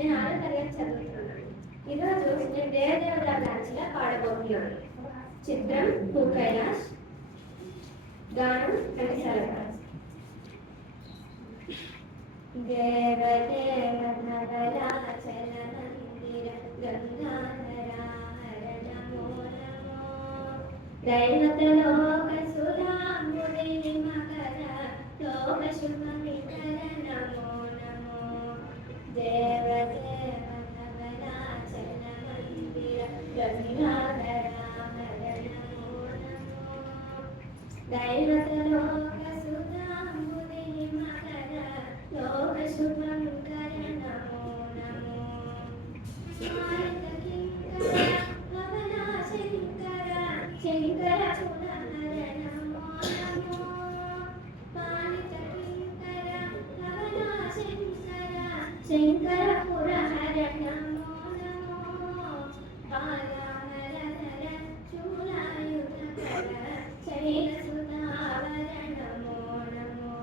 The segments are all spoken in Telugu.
నేను 6వ తరగతి చదువుతున్నాను. ఈరోజు నేను దేవదేవత బ్రాంచ్లో పాడబోతున్నాను. చిత్రం కు కైలాష్, గానం కనిసరక. దేవదేవ నవలాచల మందిర గంగాధర హర నమో నమో. దైవతలోక సురాంబుని మకర లోక శుభమికర నమో నమో. దేవదేవ నవలాచల మందిర గంగాధర హర నమో నమో. దైవతలోక సురాంబుని మకర లోక శుభమికర నమో నమో. స్మారక కింకర పవన శంకర శంకర పురహర నమో నమో. పాలిత కింకర పవన శంకర శంకర పురహర నమో నమో. బాలహరధర శూలాయుధకర శైలసుధావర నమో నమో.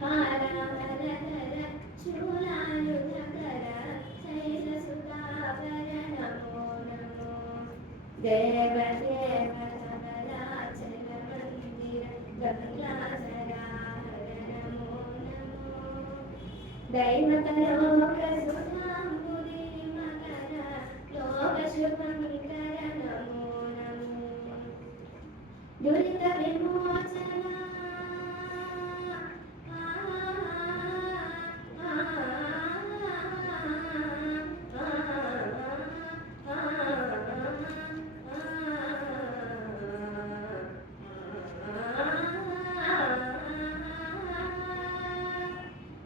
హారహరధర శూలాయుధకర శైలసుధావర నమో నమో. దేవదేవ నవలాచల మందిర గంగాధర హర నమో నమో. దైవతలోక సుధాంబుని మకర లోక శుభమికర నమో నమో. దురిత విమోచన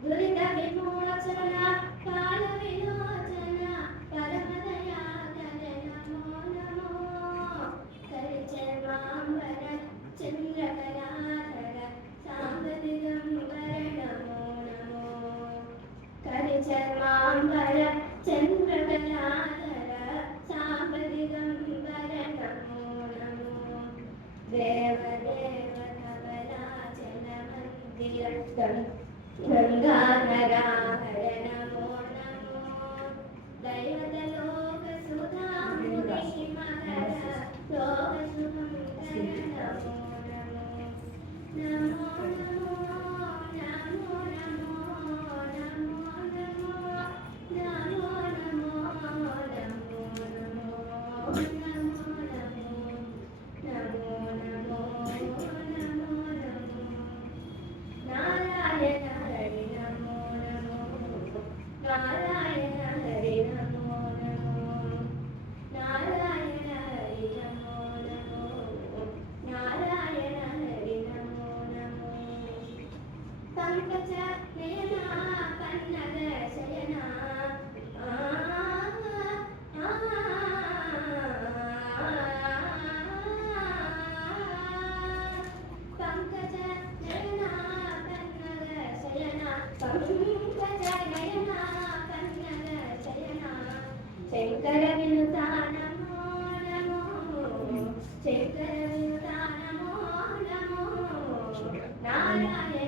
దురిత విమోచన కాల విలోచన పరమదయాకర నమో నమో. కరిచర్మాంబర చంద్రకళాధర సాంబదిగంబర నమో నమో. కరిచర్మాంబర చంద్రకళాధర సాంబదిగంబర నమో నమో. దేవదేవ నవలాచల మందిర గంగాధర హర నమో నమో. దైవతలోక సుధాంబుని మకర లోక శుభమికర నమో నమో. నమో నమో నమో నమో నమో నమో నమో నమో నమో నమో నమో నమో నమో. నారాయణ హరి నమో నమో. నారాయణ హరి నమో నమో. నారాయణ హరి నమో నమో. నారాయణ హరి నమో నమో. పంకజ నయన పన్నగ శయన పంకజ నయన పన్నగ శయన పంకజ నయన పన్నగ శయన శంకర వినుత నమో నమో. శంకర వినుత నమో నమో. నారాయణ